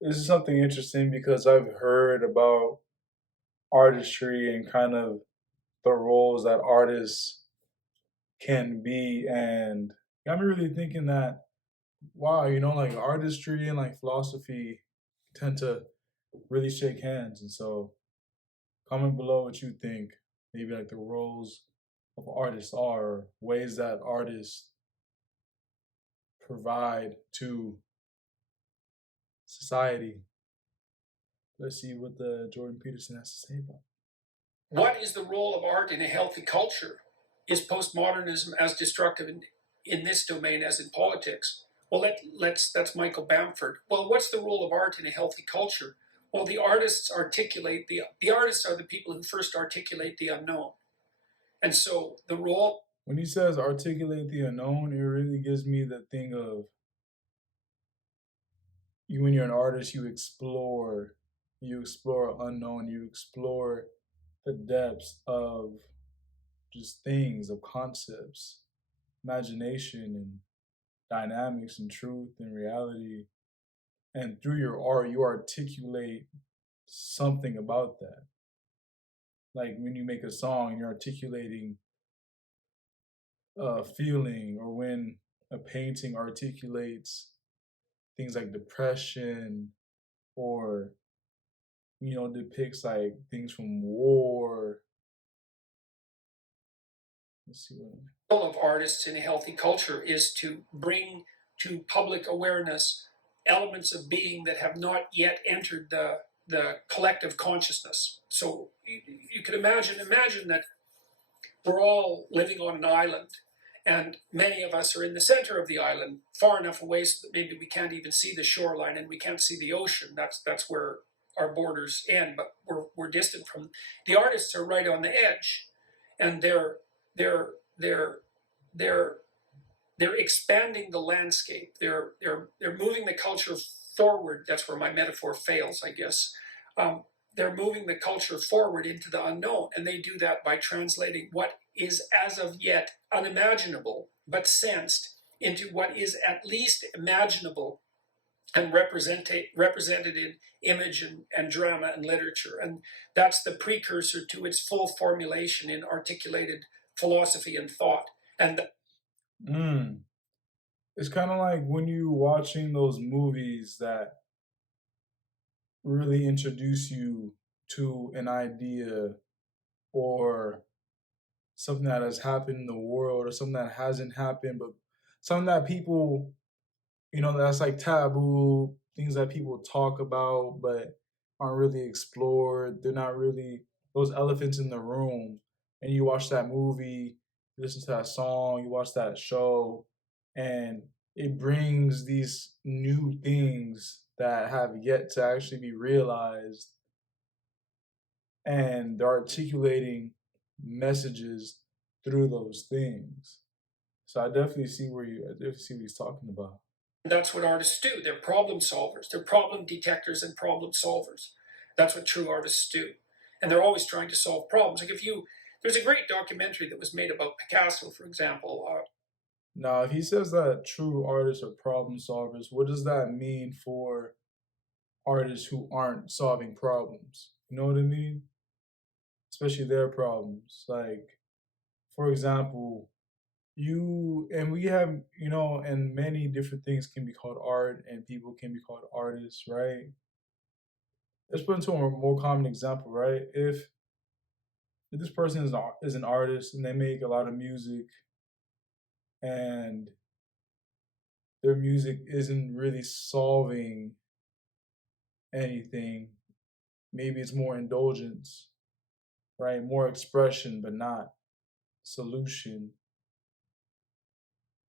This is something interesting because I've heard about artistry and kind of the roles that artists can be, and got me really thinking that wow, like artistry and like philosophy tend to really shake hands. And so, comment below what you think, maybe like the roles of artists are, or ways that artists provide to society. Let's see what the Jordan Peterson has to say about it. What is the role of art in a healthy culture? Is postmodernism as destructive in this domain as in politics? Well, that's Michael Bamford. Well, what's the role of art in a healthy culture? Well, the artists articulate the artists are the people who first articulate the unknown, and so the role. When he says articulate the unknown, it really gives me the thing of you, when you're an artist, you explore unknown, you explore the depths of just things, of concepts, imagination and dynamics and truth and reality. And through your art, you articulate something about that. Like when you make a song, you're articulating a feeling, or when a painting articulates things like depression, or depicts like things from war. Let's see what. The role of artists in a healthy culture is to bring to public awareness elements of being that have not yet entered the collective consciousness. So you could imagine that we're all living on an island, and many of us are in the center of the island, far enough away so that maybe we can't even see the shoreline and we can't see the ocean. That's where our borders end, but we're distant from. The artists are right on the edge, and they're they're expanding the landscape. They're moving the culture forward. That's where my metaphor fails, I guess. They're moving the culture forward into the unknown, and they do that by translating what is as of yet unimaginable but sensed into what is at least imaginable and represented in image and drama and literature. And that's the precursor to its full formulation in articulated philosophy and thought. And It's kind of like when you watching those movies that really introduce you to an idea or something that has happened in the world, or something that hasn't happened, but something that people, that's like taboo, things that people talk about but aren't really explored. They're not really those elephants in the room. And you watch that movie, you listen to that song, you watch that show, and it brings these new things that have yet to actually be realized, and they're articulating messages through those things. So I definitely see what he's talking about. That's what artists do. They're problem solvers. They're problem detectors and problem solvers. That's what true artists do. And they're always trying to solve problems. Like there's a great documentary that was made about Picasso, for example. Now, if he says that true artists are problem solvers, what does that mean for artists who aren't solving problems? You know what I mean? Especially their problems. Like, for example, we have, and many different things can be called art, and people can be called artists, right? Let's put into a more common example, right? If this person is an artist and they make a lot of music, and their music isn't really solving anything, maybe it's more indulgence, right? More expression, but not solution.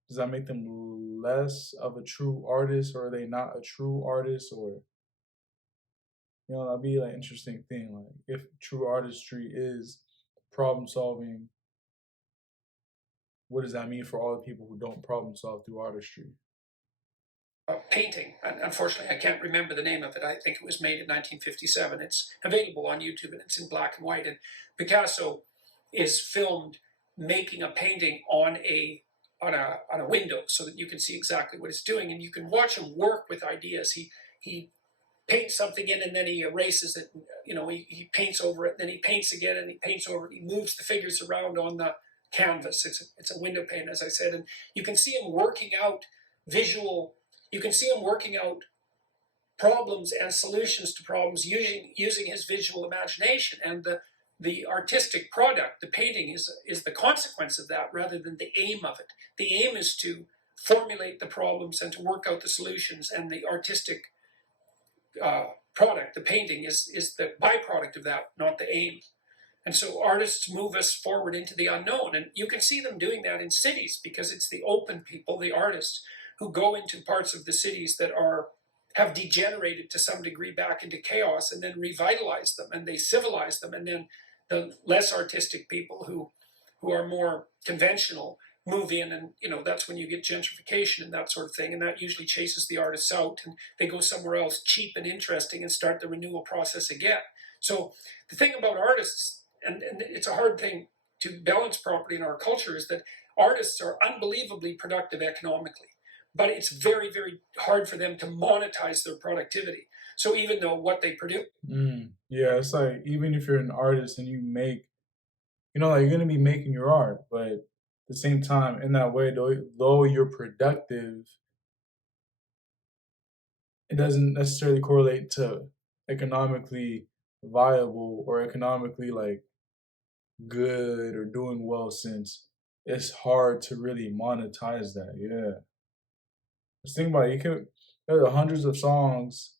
Does that make them less of a true artist, or are they not a true artist? Or that'd be like an interesting thing. Like, if true artistry is problem solving, what does that mean for all the people who don't problem solve through artistry? Painting. Unfortunately, I can't remember the name of it. I think it was made in 1957. It's available on YouTube, and it's in black and white. And Picasso is filmed making a painting on a on a window so that you can see exactly what it's doing, and you can watch him work with ideas. He paints something in and then he erases it. He paints over it, and then he paints again and he paints over it. He moves the figures around on the canvas. It's a window pane, as I said, and you can see him working out visual. You can see him working out problems and solutions to problems using his visual imagination, and the artistic product, the painting, is the consequence of that rather than the aim of it. The aim is to formulate the problems and to work out the solutions, and the artistic product, the painting, is the byproduct of that, not the aim. And so artists move us forward into the unknown, and you can see them doing that in cities because it's the open people, the artists, who go into parts of the cities that have degenerated to some degree back into chaos, and then revitalize them, and they civilize them, and then the less artistic people who are more conventional move in, and that's when you get gentrification and that sort of thing, and that usually chases the artists out, and they go somewhere else cheap and interesting and start the renewal process again. So the thing about artists, and it's a hard thing to balance properly in our culture, is that artists are unbelievably productive economically, but it's very, very hard for them to monetize their productivity. So even though what they produce, yeah, it's like even if you're an artist and you make, like you're gonna be making your art, but at the same time, in that way, though you're productive, it doesn't necessarily correlate to economically viable or economically like good or doing well, since it's hard to really monetize that. Yeah. Just think about it. There are hundreds of songs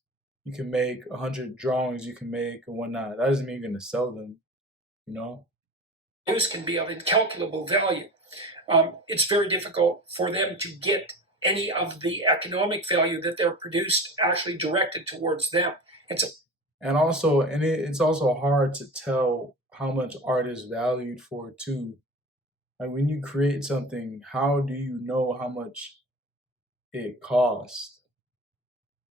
you can make, 100 drawings you can make, and whatnot. That doesn't mean you're gonna sell them, you know. can be of incalculable value. It's very difficult for them to get any of the economic value that they're produced actually directed towards them. It's a It's also hard to tell how much art is valued for too. Like when you create something, how do you know how much it costs?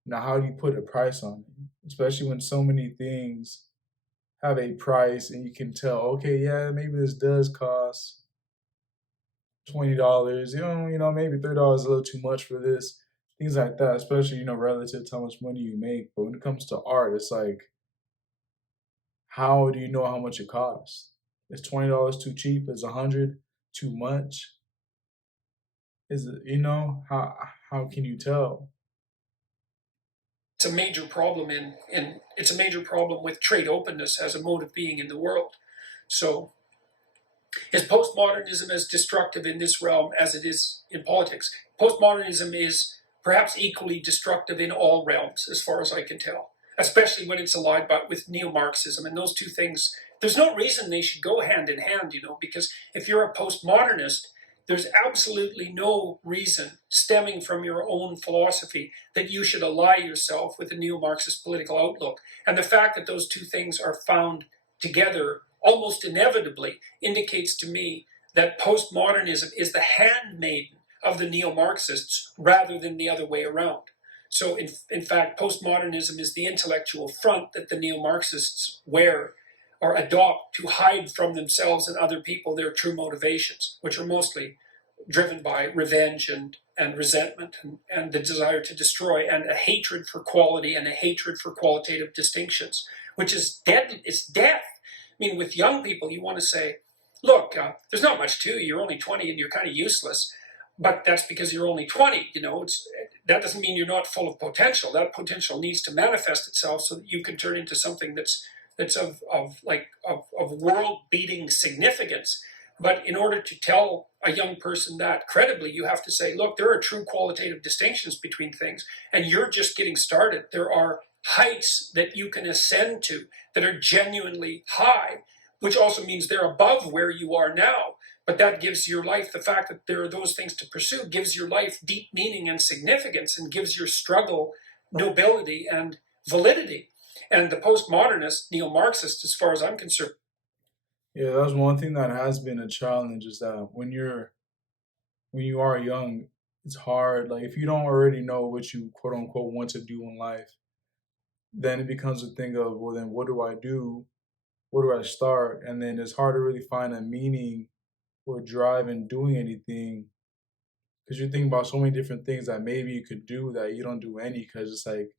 Now, how do you put a price on it? Especially when so many things have a price and you can tell, okay, yeah, maybe this does cost $20. Maybe $30 is a little too much for this. Things like that, especially, relative to how much money you make. But when it comes to art, it's like, how do you know how much it costs? Is $20 too cheap? Is 100 too much? Is it, how can you tell? it's a major problem it's a major problem with trade openness as a mode of being in the world. So is postmodernism as destructive in this realm as it is in politics? Postmodernism is perhaps equally destructive in all realms, as far as I can tell, especially when it's allied with neo-Marxism. And those two things, there's no reason they should go hand in hand, because if you're a postmodernist, there's absolutely no reason stemming from your own philosophy that you should ally yourself with a neo-Marxist political outlook. And the fact that those two things are found together almost inevitably indicates to me that postmodernism is the handmaiden of the neo-Marxists rather than the other way around. So in fact, postmodernism is the intellectual front that the neo-Marxists wear or adopt to hide from themselves and other people their true motivations, which are mostly driven by revenge and resentment and the desire to destroy, and a hatred for quality and a hatred for qualitative distinctions, which is dead. It's death. I mean, with young people, you want to say, look, there's not much to you. You're only 20 and you're kind of useless, but that's because you're only 20. That doesn't mean you're not full of potential. That potential needs to manifest itself so that you can turn into something that's of world-beating significance. But in order to tell a young person that credibly, you have to say, look, there are true qualitative distinctions between things, and you're just getting started. There are heights that you can ascend to that are genuinely high, which also means they're above where you are now. But that gives your life, the fact that there are those things to pursue, gives your life deep meaning and significance, and gives your struggle nobility and validity. And the postmodernist, neo-Marxist, as far as I'm concerned. Yeah, that's one thing that has been a challenge, is that when you are young, it's hard. Like if you don't already know what you quote unquote want to do in life, then it becomes a thing of, well, then what do I do? Where do I start? And then it's hard to really find a meaning or drive in doing anything Because you think about so many different things that maybe you could do that you don't do any because it's like,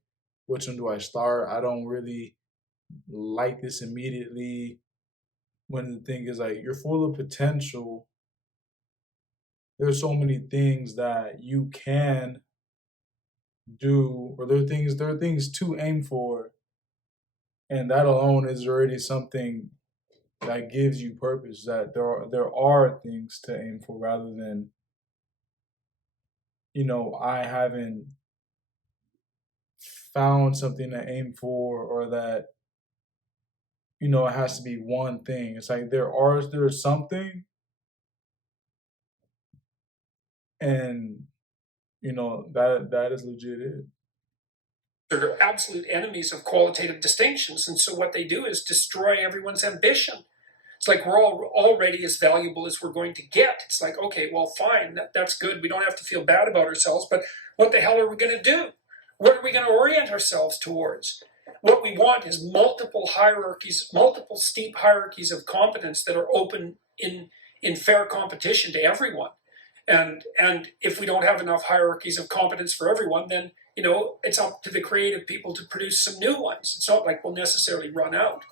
which one do I start? I don't really like this immediately. When the thing is like, you're full of potential. There's so many things that you can do, or there are things to aim for, and that alone is already something that gives you purpose. That there are things to aim for rather than, I haven't found something to aim for, or that it has to be one thing. It's like there's something, and that is legit it. They're absolute enemies of qualitative distinctions, and so what they do is destroy everyone's ambition. It's like we're all already as valuable as we're going to get. It's like, okay, well, fine, that's good. We don't have to feel bad about ourselves, but what the hell are we going to do? What are we going to orient ourselves towards? What we want is multiple hierarchies, multiple steep hierarchies of competence that are open in fair competition to everyone. And if we don't have enough hierarchies of competence for everyone, then it's up to the creative people to produce some new ones. It's not like we'll necessarily run out.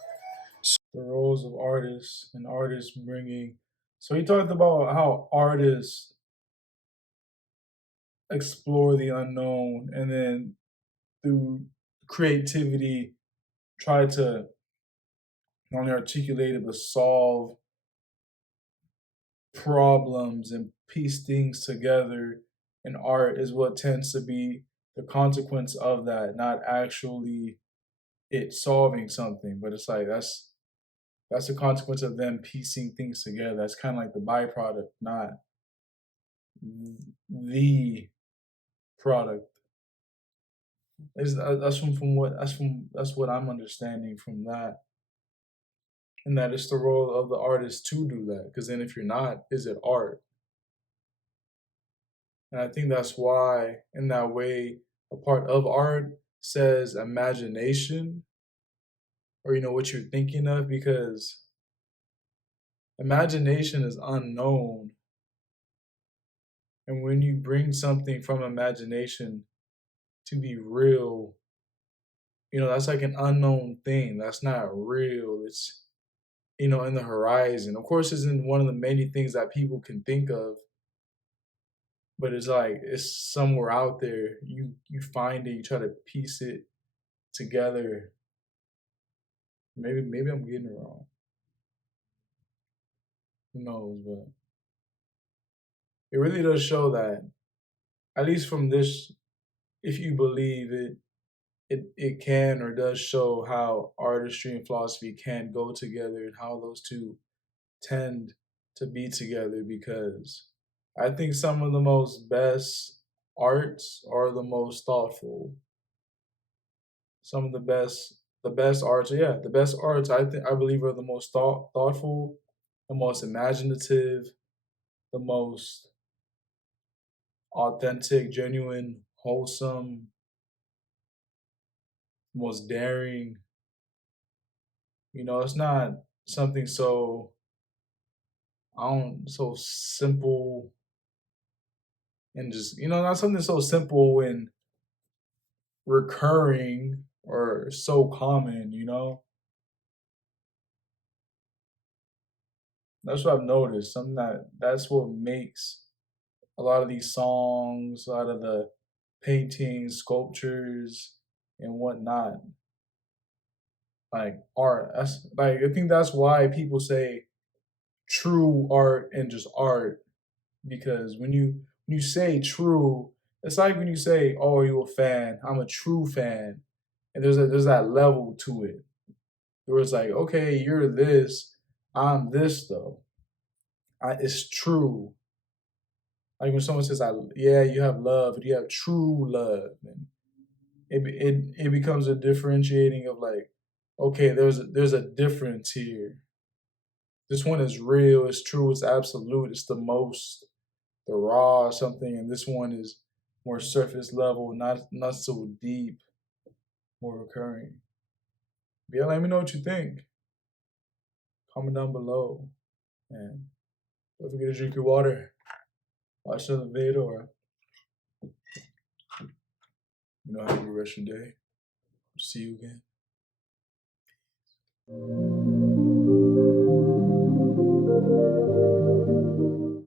The roles of artists and artists bringing. So he talked about how artists explore the unknown and then through creativity try to not only articulate it but solve problems and piece things together. And art is what tends to be the consequence of that, not actually it solving something, but it's like that's the consequence of them piecing things together. That's kind of like the byproduct, not the product. That's what I'm understanding from that, and that it's the role of the artist to do that. Because then, if you're not, is it art? And I think that's why, in that way, a part of art says imagination, or what you're thinking of, because imagination is unknown, and when you bring something from imagination to be real, that's like an unknown thing. That's not real. It's in the horizon. Of course, isn't one of the many things that people can think of, but it's like it's somewhere out there. You find it, you try to piece it together. Maybe I'm getting it wrong. Who knows? But it really does show that, at least from this, if you believe it, it can or does show how artistry and philosophy can go together and how those two tend to be together, because I think some of the most best arts are the most thoughtful. Some of the best arts, yeah, the best arts I believe are the most thoughtful, the most imaginative, the most authentic, genuine, wholesome, most daring. It's not something so I don't so simple and just not something so simple and recurring or so common. That's what I've noticed. Something that's what makes a lot of these songs, a lot of the paintings, sculptures, and whatnot, like art. That's like I think that's why people say true art and just art, because when you say true, it's like when you say, "Oh, are you a fan? I'm a true fan," and there's that level to it where it's like, "Okay, you're this, I'm this though. It's true." Like when someone says, "Yeah, you have love, but you have true love," and it becomes a differentiating of like, okay, there's a difference here. This one is real, it's true, it's absolute, it's the raw or something, and this one is more surface level, not so deep, more recurring. But yeah, let me know what you think. Comment down below, and don't forget to drink your water. watch another video, or have a good rest of your day. See you again.